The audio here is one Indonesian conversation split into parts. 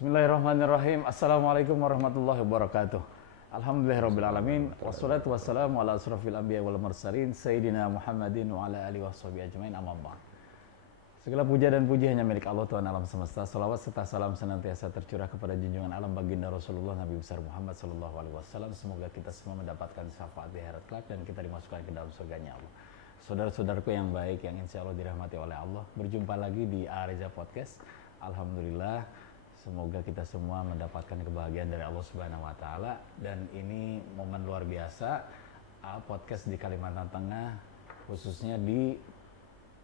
Bismillahirrahmanirrahim. Assalamualaikum warahmatullahi wabarakatuh. Alhamdulillahirrabbilalamin. Wassalatu wassalamu ala asrafil anbiya wal mursalin Sayyidina Muhammadin wa ala alihi washabihi ajmain, amma ba'd. Segala puja dan puji hanya milik Allah Tuhan alam semesta. Salawat serta salam senantiasa tercurah kepada junjungan alam baginda Rasulullah Nabi besar Muhammad sallallahu alaihi wasallam. Semoga kita semua mendapatkan syafaat di akhirat kelak dan kita dimasukkan ke dalam surganya Allah. Saudara-saudaraku yang baik yang insya Allah dirahmati oleh Allah, berjumpa lagi di Areza Podcast. Alhamdulillah, semoga kita semua mendapatkan kebahagiaan dari Allah Subhanahu wa taala, dan ini momen luar biasa podcast di Kalimantan Tengah, khususnya di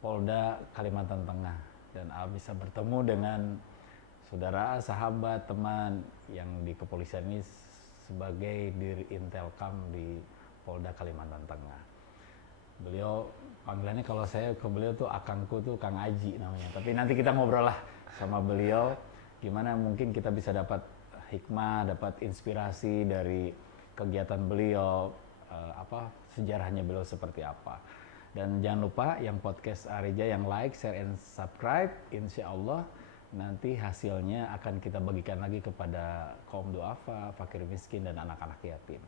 Polda Kalimantan Tengah, dan bisa bertemu dengan saudara, sahabat, teman yang di kepolisian ini sebagai Dir Intelkam di Polda Kalimantan Tengah. Beliau panggilannya kalau saya ke beliau tuh akangku tuh Kang Aji namanya, tapi nanti kita ngobrol lah sama beliau gimana mungkin kita bisa dapat hikmah, dapat inspirasi dari kegiatan beliau, sejarahnya beliau seperti apa. Dan jangan lupa yang podcast Areza yang like, share, and subscribe, insya Allah nanti hasilnya akan kita bagikan lagi kepada kaum duafa, fakir miskin, dan anak-anak yatim.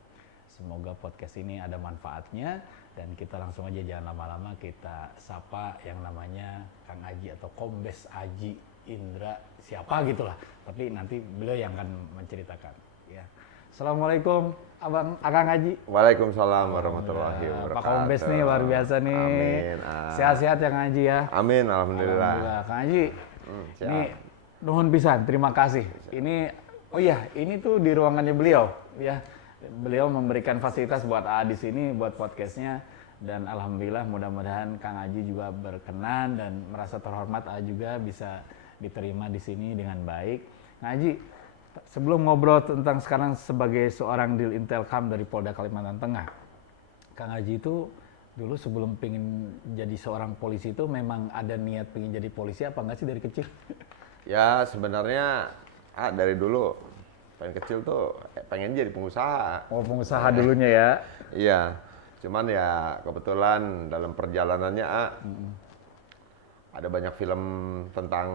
Semoga podcast ini ada manfaatnya, dan kita langsung aja jangan lama-lama, kita sapa yang namanya Kang Aji atau Kombes Aji Indra siapa gitulah, tapi nanti beliau yang akan menceritakan ya. Assalamualaikum Akang Aji. Waalaikumsalam warahmatullahi wabarakatuh. Pak Kombes nih luar biasa nih. Amin. Sehat-sehat ya Kang Aji ya. Amin, alhamdulillah. Kang Aji, ini nuhun pisan, terima kasih. Ini ini tuh di ruangannya beliau ya. Beliau memberikan fasilitas buat AA di sini, buat podcastnya, dan alhamdulillah mudah-mudahan Kang Aji juga berkenan dan merasa terhormat AA juga bisa diterima di sini dengan baik. Kang Aji, sebelum ngobrol tentang sekarang sebagai seorang Dir Intelkam dari Polda Kalimantan Tengah, Kang Aji itu dulu sebelum pengen jadi seorang polisi itu memang ada niat pengen jadi polisi apa enggak sih dari kecil? Ya sebenarnya dari dulu pengen kecil tuh pengen jadi pengusaha. Oh, pengusaha dulunya ya? Iya, cuman ya kebetulan dalam perjalanannya ada banyak film tentang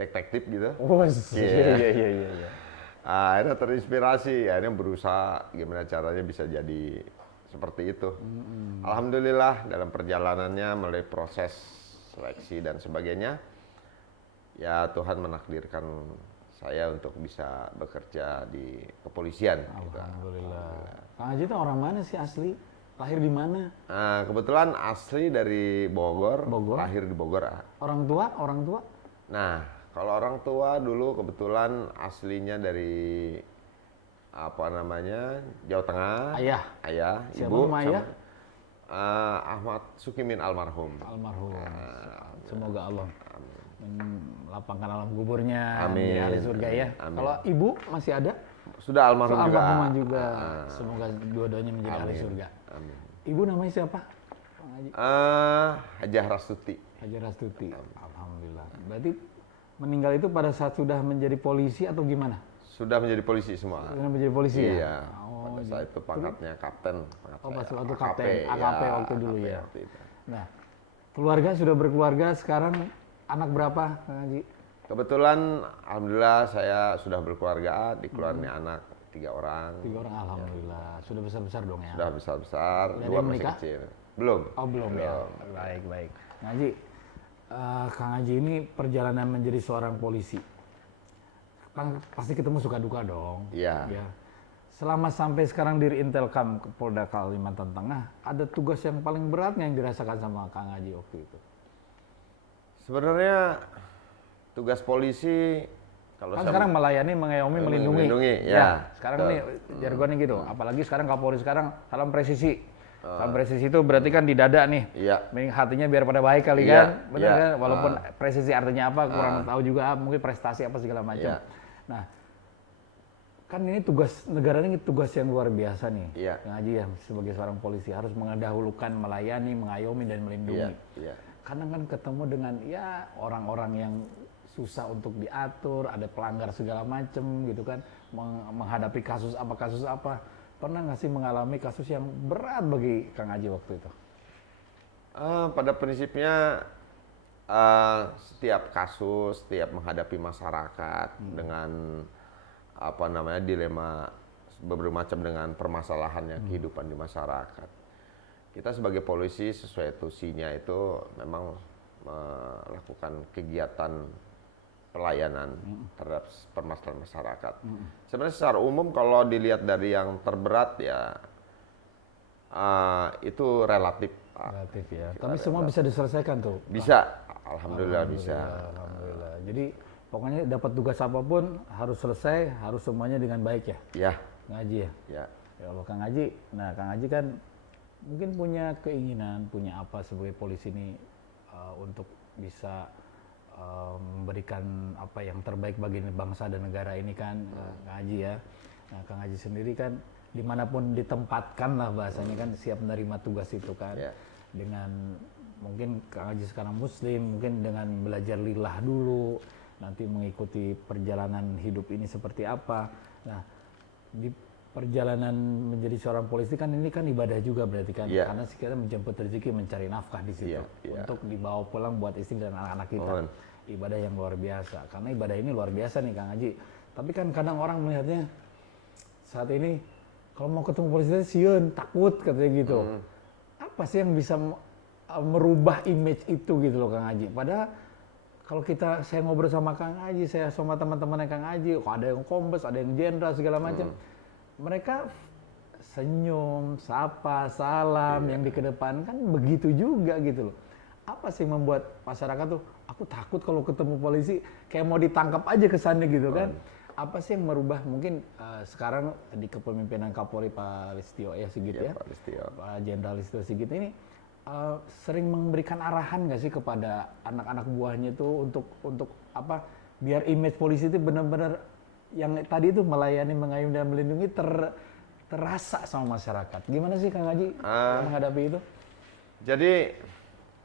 detektif gitu. Oh iya. Akhirnya terinspirasi, akhirnya berusaha gimana caranya bisa jadi seperti itu. Alhamdulillah dalam perjalanannya melalui proses seleksi dan sebagainya, ya Tuhan menakdirkan saya untuk bisa bekerja di kepolisian. Alhamdulillah. Kang Aji itu orang mana sih asli? Lahir di mana? Kebetulan asli dari Bogor, lahir di Bogor. Orang tua? Nah, kalau orang tua dulu kebetulan aslinya dari Jawa Tengah. Ayah, siapa ibu. nama ayah? Ahmad Sukimin almarhum. Semoga Allah melapangkan alam kuburnya di Amin. ahli surga ya. Amin. Kalau ibu masih ada? Sudah almarhum juga. Almarhumah juga. Semoga dua-duanya menjadi ahli surga. Amin. Ibu namanya siapa? Kang Aji? Hajah Rastuti. Hajah Rastuti. Alhamdulillah. Berarti meninggal itu pada saat sudah menjadi polisi atau gimana? Sudah menjadi polisi semua. Sudah menjadi polisi ya? Iya. Pada saat itu pangkatnya kapten. Pas waktu kapten, AKP waktu dulu ya. Waktu itu. Nah, keluarga sudah berkeluarga, sekarang anak berapa, Kang Aji? Kebetulan, alhamdulillah saya sudah berkeluarga, dikeluarnya anak 3 orang. 3 orang, alhamdulillah. Sudah besar-besar dong ya? Sudah besar-besar, 2 masih kecil. Belum. Oh, belum ya? Baik. Kang Aji, Kang Aji ini perjalanan menjadi seorang polisi. Kan pasti ketemu suka duka dong. Iya. Ya. Selama sampai sekarang Dir Intelkam Polda Kalimantan Tengah, ada tugas yang paling berat yang dirasakan sama Kang Aji waktu itu? Sebenarnya tugas polisi kalau kan sekarang melayani, mengayomi, melindungi. Ya. Sekarang nih jargonnya gitu. Apalagi sekarang Kapolri sekarang salam presisi. Salam presisi itu berarti kan di dada nih. Iya. Hatinya biar pada baik kali kan. Benar kan? Walaupun presisi artinya apa kurang tahu juga, mungkin prestasi apa segala macam. Nah, kan ini tugas negara ini tugas yang luar biasa nih. Yang Haji ya sebagai seorang polisi harus mendahulukan melayani, mengayomi, dan melindungi. Karena kan ketemu dengan orang-orang yang susah untuk diatur, ada pelanggar segala macam gitu kan, menghadapi kasus apa. Pernah nggak sih mengalami kasus yang berat bagi Kang Aji waktu itu? Pada prinsipnya setiap kasus, setiap menghadapi masyarakat dengan apa namanya dilema berbagai macam dengan permasalahannya kehidupan di masyarakat. Kita sebagai polisi sesuai tusinya itu memang melakukan kegiatan pelayanan terhadap permasalahan masyarakat. Sebenarnya secara umum kalau dilihat dari yang terberat ya itu relatif. Relatif ya. Tapi semua bisa diselesaikan tuh. Bisa, alhamdulillah bisa. Alhamdulillah. Jadi pokoknya dapat tugas apapun harus selesai, harus semuanya dengan baik ya. Ya, Kang Haji ya. ya. Ya Allah Kang Haji. Nah Kang Haji kan mungkin punya keinginan, punya apa sebagai polisi ini untuk bisa memberikan apa yang terbaik bagi bangsa dan negara ini kan, Kang Haji ya. Nah Kang Haji sendiri kan dimanapun ditempatkan lah bahasanya kan siap menerima tugas itu kan. Ya. Dengan mungkin Kang Haji sekarang muslim, mungkin dengan belajar lillah dulu, nanti mengikuti perjalanan hidup ini seperti apa. Nah, di perjalanan menjadi seorang polisi kan ini kan ibadah juga berarti kan, Yeah. karena kita menjemput rezeki, mencari nafkah di situ untuk dibawa pulang buat istri dan anak-anak kita. Ibadah yang luar biasa, karena ibadah ini luar biasa nih Kang Haji. Tapi kan kadang orang melihatnya saat ini kalau mau ketemu polisi sieun takut katanya gitu. Apa sih yang bisa merubah image itu gitu loh Kang Haji? Padahal kalau saya ngobrol sama Kang Haji, saya sama teman-teman Kang Haji, kok ada yang kombes, ada yang jenderal segala macam, mereka senyum, sapa, salam, yang dikedepankan begitu juga gitu loh. Apa sih membuat masyarakat tuh, aku takut kalau ketemu polisi, kayak mau ditangkap aja kesannya gitu kan? Apa sih yang merubah mungkin sekarang di kepemimpinan Kapolri Pak Listio ya Sigit ya, Pak Jenderal Listio Sigit ini sering memberikan arahan nggak sih kepada anak-anak buahnya itu untuk apa biar image polisi itu benar-benar yang tadi itu melayani, mengayomi dan melindungi terasa sama masyarakat. Gimana sih Kang Haji menghadapi itu? Jadi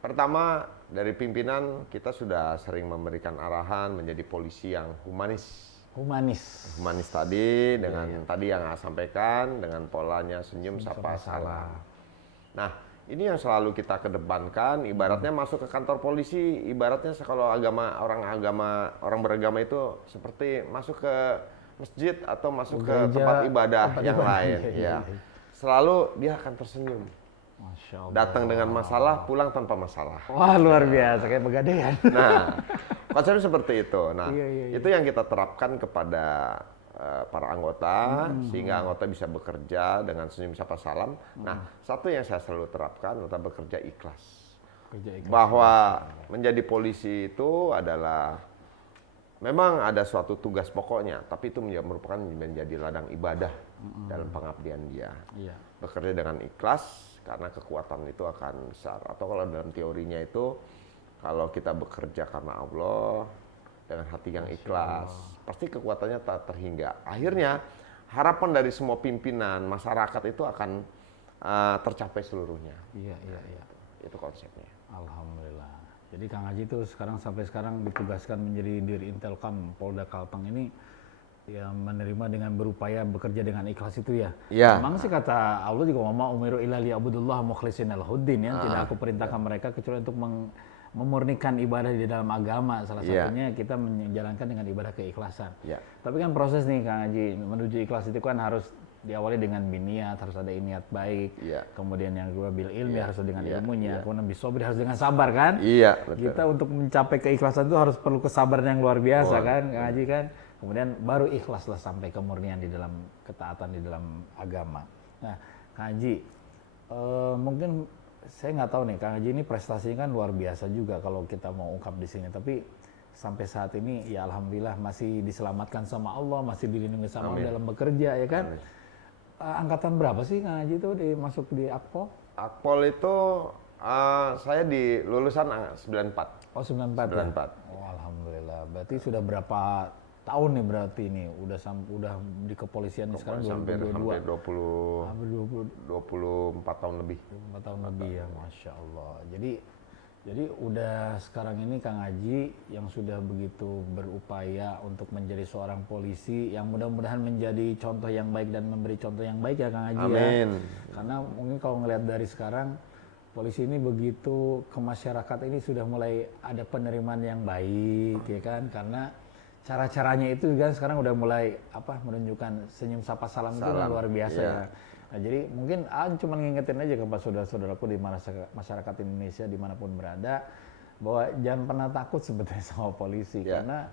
pertama dari pimpinan kita sudah sering memberikan arahan menjadi polisi yang humanis. Humanis tadi dengan tadi yang saya sampaikan dengan polanya senyum, sapa, salam. Nah, ini yang selalu kita kedepankan. Ibaratnya masuk ke kantor polisi, ibaratnya kalau orang beragama itu seperti masuk ke masjid atau masuk ke tempat ibadah yang lain. Ya, selalu dia akan tersenyum. Masya Allah. Datang dengan masalah, pulang tanpa masalah. Wah luar biasa, kayak pegadaian. Nah, konsepnya seperti itu. Nah, itu yang kita terapkan kepada para anggota, sehingga anggota bisa bekerja dengan senyum sapa salam. Nah, satu yang saya selalu terapkan adalah bekerja ikhlas. Bahwa menjadi polisi itu adalah memang ada suatu tugas pokoknya, tapi itu merupakan menjadi ladang ibadah dalam pengabdian dia. Bekerja dengan ikhlas, karena kekuatan itu akan besar. Atau kalau dalam teorinya itu, kalau kita bekerja karena Allah, dengan hati yang ikhlas, pasti kekuatannya tak terhingga. Akhirnya, harapan dari semua pimpinan, masyarakat itu akan tercapai seluruhnya. Iya. Itu konsepnya. Alhamdulillah. Jadi Kang Haji itu sampai sekarang ditugaskan menjadi Dir Intelkam Polda Kalteng ini, ya menerima dengan berupaya bekerja dengan ikhlas itu ya. Iya. Memang sih kata Allah juga wama umiru illa liya'budullah mukhlishin lahuddin ya. Tidak aku perintahkan mereka kecuali untuk memurnikan ibadah di dalam agama. Salah satunya kita menjalankan dengan ibadah keikhlasan. Tapi kan proses nih Kang Haji menuju ikhlas itu kan harus diawali dengan biniat, harus ada niat baik. Kemudian yang kedua bil ilmi harus dengan ilmunya. Kemudian bisobri harus dengan sabar kan. Betul. Kita untuk mencapai keikhlasan itu harus perlu kesabaran yang luar biasa kan Kang Haji kan. Kemudian baru ikhlaslah sampai kemurnian di dalam ketaatan di dalam agama. Nah, Kang Haji, mungkin saya nggak tahu nih, Kang Haji ini prestasinya kan luar biasa juga kalau kita mau ungkap di sini. Tapi sampai saat ini ya alhamdulillah masih diselamatkan sama Allah, masih dilindungi sama Allah dalam bekerja ya kan. Angkatan berapa sih Kang Haji itu masuk di Akpol? Akpol itu saya di lulusan 94. Oh 94 ya? Oh alhamdulillah. Berarti sudah berapa tahun nih berarti ini udah di kepolisian nih sekarang 2022. Hampir 24 tahun lebih. 24 tahun lebih ya, Masya Allah. Jadi udah sekarang ini Kang Haji yang sudah begitu berupaya untuk menjadi seorang polisi yang mudah-mudahan menjadi contoh yang baik dan memberi contoh yang baik ya Kang Haji ya. Karena mungkin kalau ngelihat dari sekarang polisi ini begitu ke masyarakat ini sudah mulai ada penerimaan yang baik ya kan, karena cara-caranya itu kan sekarang udah mulai menunjukkan senyum sapa salam itu kan luar biasa ya. Nah, jadi mungkin cuma ngingetin aja kepada saudara-saudaraku di masyarakat Indonesia dimanapun berada bahwa jangan pernah takut sebetulnya sama polisi karena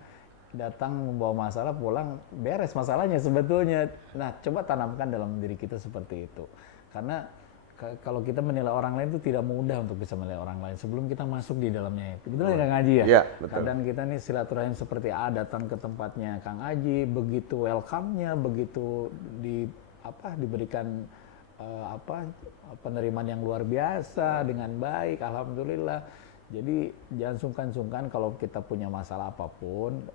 datang membawa masalah pulang beres masalahnya sebetulnya. Nah, coba tanamkan dalam diri kita seperti itu. Karena kalau kita menilai orang lain itu tidak mudah untuk bisa menilai orang lain sebelum kita masuk di dalamnya. Betul ya Kang Haji ya? Iya, betul. Kadang kita nih silaturahim seperti datang ke tempatnya Kang Haji, begitu welcome-nya, begitu diberikan penerimaan yang luar biasa dengan baik, alhamdulillah. Jadi jangan sungkan-sungkan kalau kita punya masalah apapun,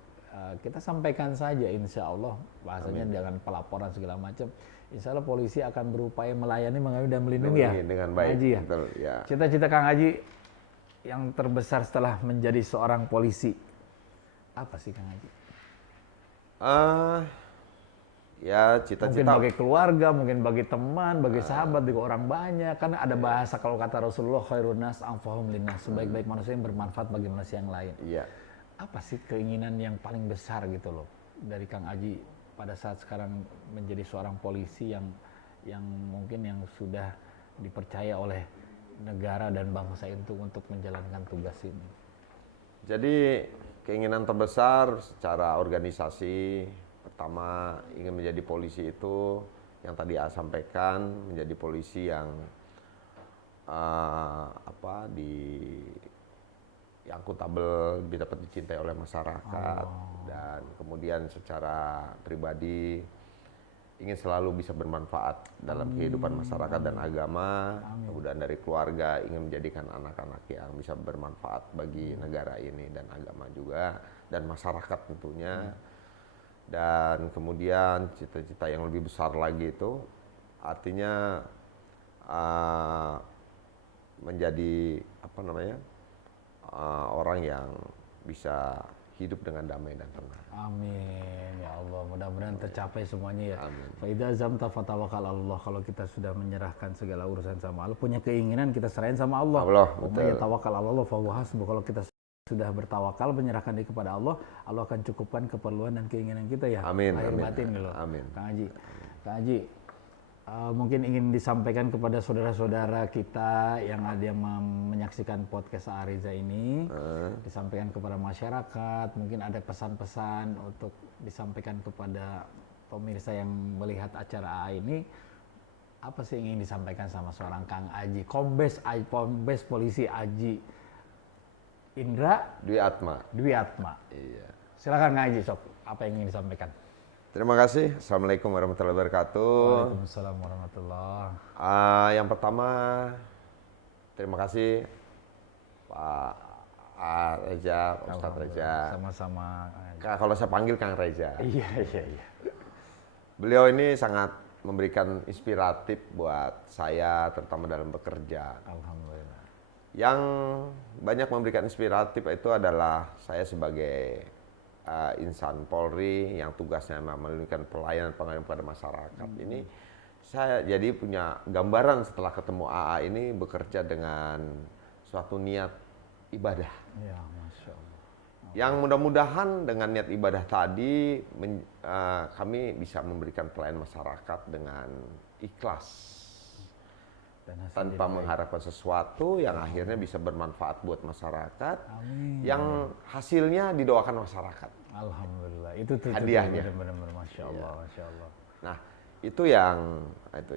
kita sampaikan saja, insya Allah bahasanya jangan pelaporan segala macam. Insya Allah polisi akan berupaya melayani, mengayomi dan melindungi ya. Dengan baik. Haji ya. Betul, ya. Cita-cita Kang Haji yang terbesar setelah menjadi seorang polisi apa sih Kang Haji? Ya Mungkin cita-cita. bagi keluarga, mungkin bagi teman, bagi sahabat, bagi orang banyak. Karena ada bahasa kalau kata Rasulullah, khairun nas anfa'uhum linnas, sebaik-baik manusia yang bermanfaat bagi manusia yang lain. Iya. Apa sih keinginan yang paling besar gitu loh dari Kang Haji pada saat sekarang menjadi seorang polisi yang mungkin yang sudah dipercaya oleh negara dan bangsa itu untuk menjalankan tugas ini? Jadi keinginan terbesar secara organisasi, pertama ingin menjadi polisi itu yang tadi sampaikan, menjadi polisi yang yang akuntabel, dapat dicintai oleh masyarakat, dan kemudian secara pribadi ingin selalu bisa bermanfaat dalam kehidupan masyarakat dan agama. Kemudian dari keluarga ingin menjadikan anak-anak yang bisa bermanfaat bagi negara ini dan agama juga, dan masyarakat tentunya. Dan kemudian cita-cita yang lebih besar lagi itu artinya menjadi orang yang bisa hidup dengan damai dan tenang. Amin ya Allah, mudah-mudahan tercapai semuanya ya. Amin. Fa idza azamta fatawakkal 'ala Allah. Kalau kita sudah menyerahkan segala urusan sama Allah, punya keinginan kita serahin sama Allah. Betul. Tawakkal 'ala Allah fa huwa hasbuh. Kalau kita sudah bertawakal, menyerahkan diri kepada Allah, Allah akan cukupkan keperluan dan keinginan kita ya. Amin. Lahir Amin. batin gitu. Amin. Kang Haji. Kang Haji, mungkin ingin disampaikan kepada saudara-saudara kita yang ada yang menyaksikan podcast Ariza ini, disampaikan kepada masyarakat, mungkin ada pesan-pesan untuk disampaikan kepada pemirsa yang melihat acara ini, apa sih yang ingin disampaikan sama seorang Kang Haji, Kombes Polisi Haji Indra Dwi Atma. Iya. Silakan Kang Haji, sok, apa yang ingin disampaikan? Terima kasih. Assalamualaikum warahmatullahi wabarakatuh. Waalaikumsalam warahmatullahi. Yang pertama, terima kasih Pak Reza, Ustadz Reza. Sama-sama. Kalau saya panggil Kang Reza. Iya. Beliau ini sangat memberikan inspiratif buat saya, terutama dalam bekerja. Alhamdulillah. Yang banyak memberikan inspiratif itu adalah saya sebagai insan Polri yang tugasnya memberikan pelayanan kepada masyarakat. Ini saya jadi punya gambaran setelah ketemu AA ini bekerja dengan suatu niat ibadah. Ya, Masya Allah. Yang mudah-mudahan dengan niat ibadah tadi kami bisa memberikan pelayanan masyarakat dengan ikhlas. Tanpa mengharapkan sesuatu yang akhirnya bisa bermanfaat buat masyarakat. Amin. Yang hasilnya didoakan masyarakat. Alhamdulillah. Itu hadiahnya. Benar-benar Masya Allah, Masya Allah. Nah, itu yang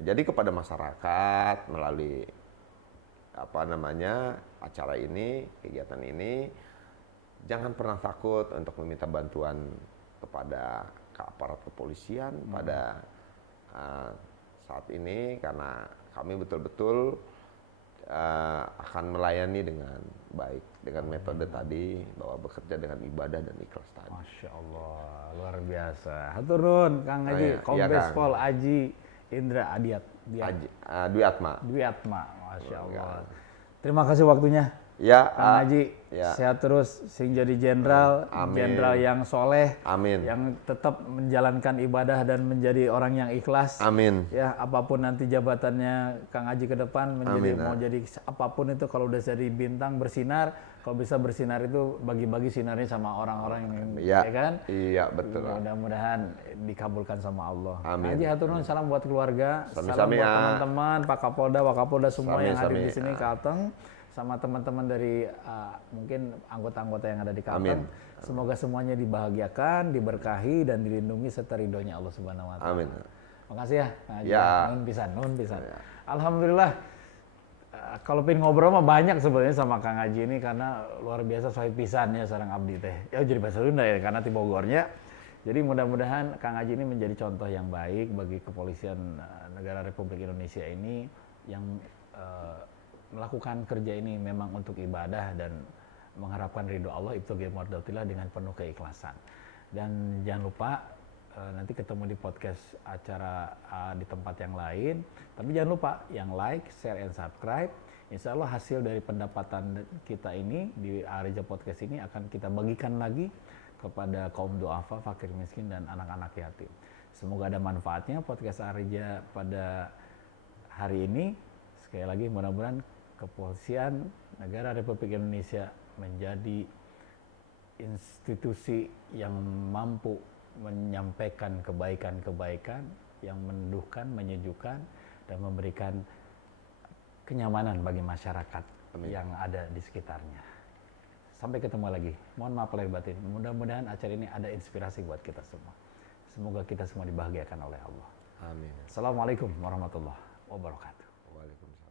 jadi kepada masyarakat melalui acara ini, kegiatan ini, jangan pernah takut untuk meminta bantuan kepada aparat kepolisian pada saat ini, karena kami betul-betul akan melayani dengan baik dengan metode tadi, bahwa bekerja dengan ibadah dan ikhlas tadi. Masya Allah, luar biasa. Hatur nuhun Kang Haji, Kombes Pol Haji Indra Dwi Atma. Masya Allah. Terima kasih waktunya. Ya, Kang Haji, ya. sehat terus, sing jadi jenderal, Amin. jenderal yang soleh, Amin. yang tetap menjalankan ibadah dan menjadi orang yang ikhlas. Amin. Ya, apapun nanti jabatannya Kang Haji ke depan, menjadi Amin. mau jadi apapun itu, kalau udah jadi bintang bersinar, kalau bisa bersinar itu bagi-bagi sinarnya sama orang-orang yang, Ya, ya kan? iya betul. Mudah-mudahan dikabulkan sama Allah. Amin. Haji hatur nuhun, salam buat keluarga, Sami-sami salam buat ya. teman-teman, Pak Kapolda, Wakapolda semua Sami, yang hadir sami. di sini, Kalteng, sama teman-teman dari mungkin anggota-anggota yang ada di Kalteng. Amin. Semoga semuanya dibahagiakan, diberkahi dan dilindungi serta ridhonya Allah Subhanahu wa taala. Amin. Makasih ya, Kang Haji. Ya. Nun pisan. Alhamdulillah. Kalau pengen ngobrol mah banyak sebenarnya sama Kang Haji ini karena luar biasa sohib pisan ya sareng abdi teh. Ya jadi bahasa Sunda ya karena ti Bogornya. Jadi mudah-mudahan Kang Haji ini menjadi contoh yang baik bagi kepolisian negara Republik Indonesia ini yang melakukan kerja ini memang untuk ibadah dan mengharapkan ridho Allah ibtighi mardatillah dengan penuh keikhlasan. Dan jangan lupa nanti ketemu di podcast acara di tempat yang lain. Tapi jangan lupa yang like, share, and subscribe. Insya Allah hasil dari pendapatan kita ini di Arija Podcast ini akan kita bagikan lagi kepada kaum duafa, fakir miskin, dan anak-anak yatim. Semoga ada manfaatnya podcast Arija pada hari ini. Sekali lagi mudah-mudahan kepolisian negara Republik Indonesia menjadi institusi yang mampu menyampaikan kebaikan-kebaikan yang meneduhkan, menyejukkan, dan memberikan kenyamanan bagi masyarakat yang ada di sekitarnya. Sampai ketemu lagi. Mohon maaf lahir batin. Mudah-mudahan acara ini ada inspirasi buat kita semua. Semoga kita semua dibahagiakan oleh Allah. Amin. Assalamualaikum warahmatullahi wabarakatuh. Waalaikumsalam.